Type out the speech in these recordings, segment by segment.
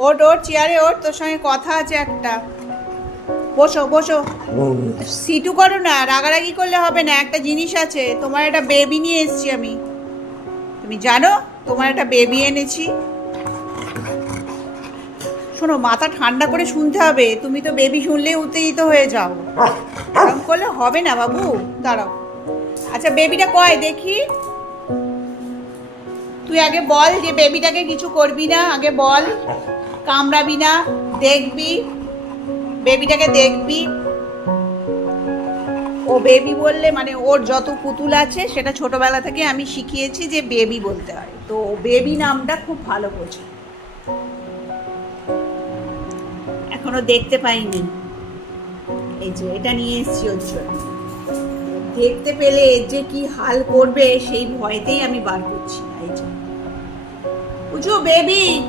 ওট ওট চেয়ারে ওট তোর সঙ্গে কথা আছে একটা। বসো বসো। সিটু করো না, রাগারাগি করলে হবে না, একটা জিনিস আছে, তোমার একটা বেবি নিয়ে এসেছি আমি। তুমি জানো, তোমার একটা বেবি এনেছি। শোনো, মাথা ঠান্ডা করে শুনতে হবে, তুমি তো বেবি শুনলেই উত্তেজিত হয়ে যাও। এরকম করলে হবে না, বাবু। দাঁড়াও। আচ্ছা বেবিটা কয়? দেখি। তুই আগে বল যে বেবিটাকে কিছু করবি না, আগে বল। কামড়াবি না, দেখবি, বেবিটাকে দেখবি। ও বেবি বললে মানে ওর যত পুতুল আছে, সেটা ছোটবেলা থেকে আমি শিখিয়েছি যে বেবি বলতে হয়। তো বেবি নামটা খুব ভালো বোঝে। এখনও দেখতে পাইনি। এই যে, এটা নিয়ে এসেছি ওর জন্য। দেখতে পেলে এর যে কি হাল করবে, সেই ভয়তেই আমি বার করছি এই যে। বুঝু, বেবি!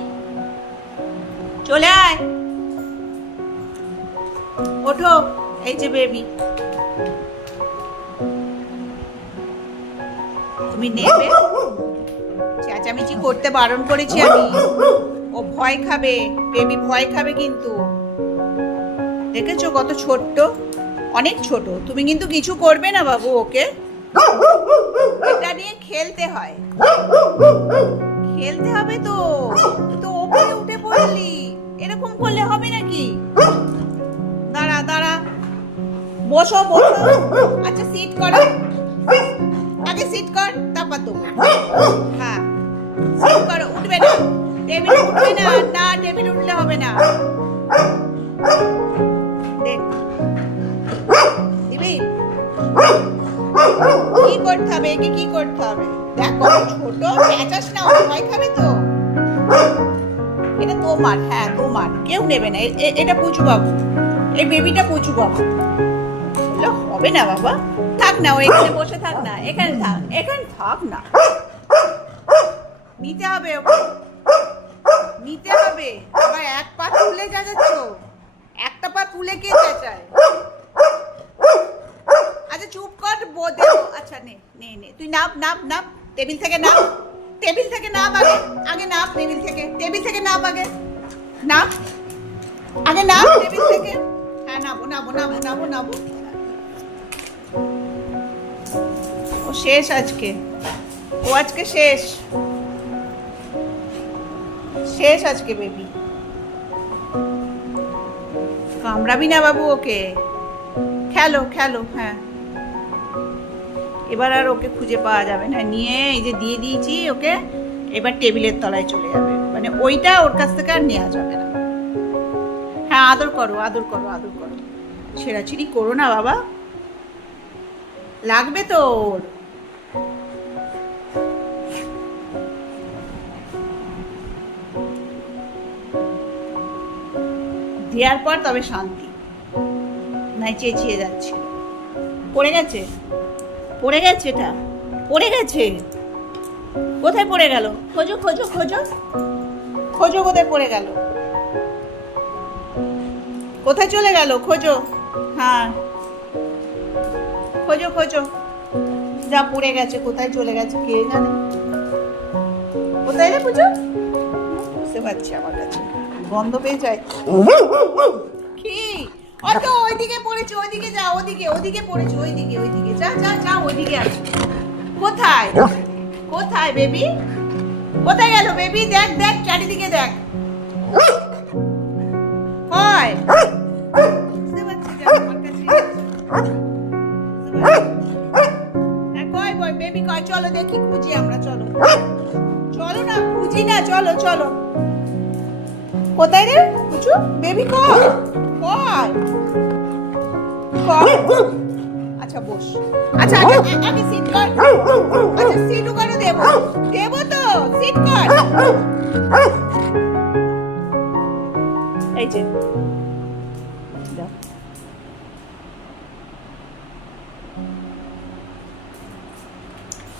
চলে আয়। ওঠো, এই যে বেবি তুমি নেবে? চেঁচামেচি করতে বারণ করেছি আমি। ও ভয় খাবে বেবি ভয় খাবে কিন্তু। দেখেছ কত ছোট্ট? অনেক ছোট। তুমি কিন্তু কিছু করবে না বাবু ওকে। এটা নিয়ে খেলতে হয়। খেলতে হবে তো। তো ওপরে উঠে পড়লি। এরকম করলে হবে নাকি? দাঁড়া দাঁড়া। বসো বসো। আচ্ছা সিট করো। আগে সিট কর তারপর তো। হ্যাঁ। সিট করো উঠবে না। টেবিল উঠবে না। না টেবিল উঠলে হবে না। দিবি? কি করতে হবে? একে কি করতে হবে? দেখো ছোট পেঁচাস না ভয় খাবে তো? তোমার হ্যাঁ তোমার কেউ নেবে না। এটা পুচু বাবু এই বেবিটা পুচু বাবু হবে না বাবা। থাক না এখানে বসে থাক না। এখানে থাক এখানে থাক না। নিতে হবে নিতে হবে। আবার এক পা তুলে যাচ্ছ। একটা পা তুলে কে চেঁচায়? আচ্ছা চুপ কর দেবো আচ্ছা নে নে নে। তুই নাপ নাপ নাপ। টেবিল থেকে নাপ। টেবিল থেকে নাপ আগে আগে নাপ টেবিল থেকে টেবিল থেকে নাপ আগে নাপ আগে নাপ টেবিল থেকে হ্যাঁ নাবো নাবো নাবো নাবো নাবো ও শেষ আজকে ও আজকে শেষ শেষ আজকে বেবি কামড়াবি না বাবু ওকে খেলো খেলো হ্যাঁ এবার আর ওকে খুঁজে পাওয়া যাবে না। নিয়ে এই যে দিয়ে দিয়েছি, ওকে এবার টেবিলের তলায় চলে যাবে। মানে ওইটা ওর কাছ থেকে আর নেওয়া যাবে না। হ্যাঁ আদর করো আদর করো আদর করো। ছেঁড়াছিড়ি করো না বাবা। লাগবে তো ওর। দেওয়ার পর তবে শান্তি। নাই চেঁচিয়ে যাচ্ছে। পড়ে গেছে? পড়ে গেছে এটা? পড়ে গেছে? কোথায় পড়ে গেল? খোঁজো খোঁজো খোঁজো। খোঁজো কোথায় পড়ে গেল? কোথায় চলে গেল? খোঁজো। হ্যাঁ। খোঁজো খোঁজো। যা পড়ে গেছে কোথায় চলে গেছে কে জানে? কোথায় রে পুজো? বুঝতে পারছি আমার কাছে। গন্ধ পেয়ে যায়। কি? অত ওইদিকে পড়েছে ওইদিকে যা ওদিকে ওদিকে পড়েছে ওইদিকে ওইদিকে। যা যা যা ওইদিকে আছে কোথায়? কোথায় বেবি? কোথায় গেল বেবি? দেখ দেখ চারিদিকে দেখ। হ্যাঁ, বয় বেবি কয় চলো দেখি খুঁজি আমরা চলো। চলো না খুঁজি না চলো চলো। কোথায় রে পুচু বেবি কয় কয় কয় আচ্ছা বস। আচ্ছা আগে আ- সিট কর। আচ্ছা সিট ওখানে দেবো। দেবো তো সিট কর। এই যে।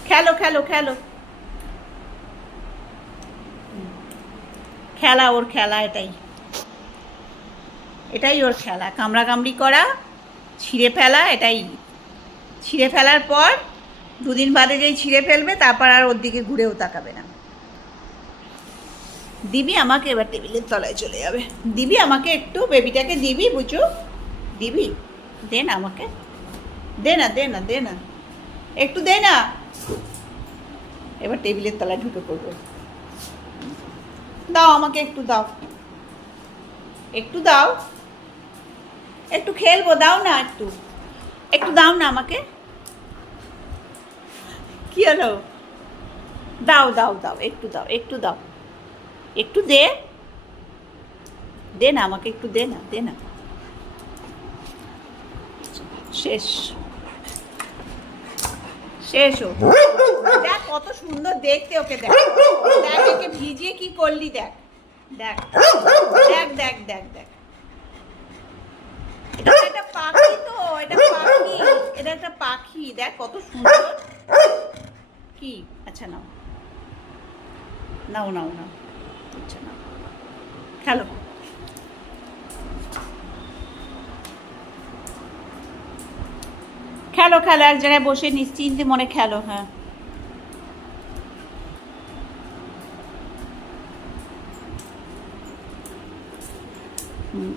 খেলো খেলো খেলো। খেলা ওর খেলা এটাই। এটাই ওর খেলা। কামড়া কামড়ি করা, ছিঁড়ে ফেলা, এটাই। ছিঁড়ে ফেলার পর দুদিন বাদে যেই ছিঁড়ে ফেলবে, তারপর আর ওর দিকে ঘুরেও তাকাবে না। দিবি আমাকে, এবার টেবিলের তলায় চলে যাবে। দিবি আমাকে একটু, বেবিটাকে দিবি, বুঝু? দিবি? দে না আমাকে। দে না দে না দে না। একটু দে না। এবার টেবিলের তলায় ঢুকে পড়বে। দাও আমাকে একটু দাও। একটু দাও। একটু খেলব, দাও না একটু। একটু দাও না আমাকে। কি হলো? দাও দাও দাও, একটু দাও একটু দাও। একটু দে। দে না আমাকে, একটু দে না দে না। শেষ। শেষ ও। দেখ কত সুন্দর দেখতে ওকে, দেখ। দেখ একে ভিজিয়ে কি করলি, দেখ। দেখ দেখ দেখ দেখ দেখ। এটা পাখি তো, এটা পাখি, এটা একটা পাখি। দেখ কত সুন্দর। আচ্ছা নাও নাও নাও। আচ্ছা নাও। খেলো। খেলো খেলো, এক জায়গায় বসে নিশ্চিন্তে মনে খেলো হ্যাঁ। হুম।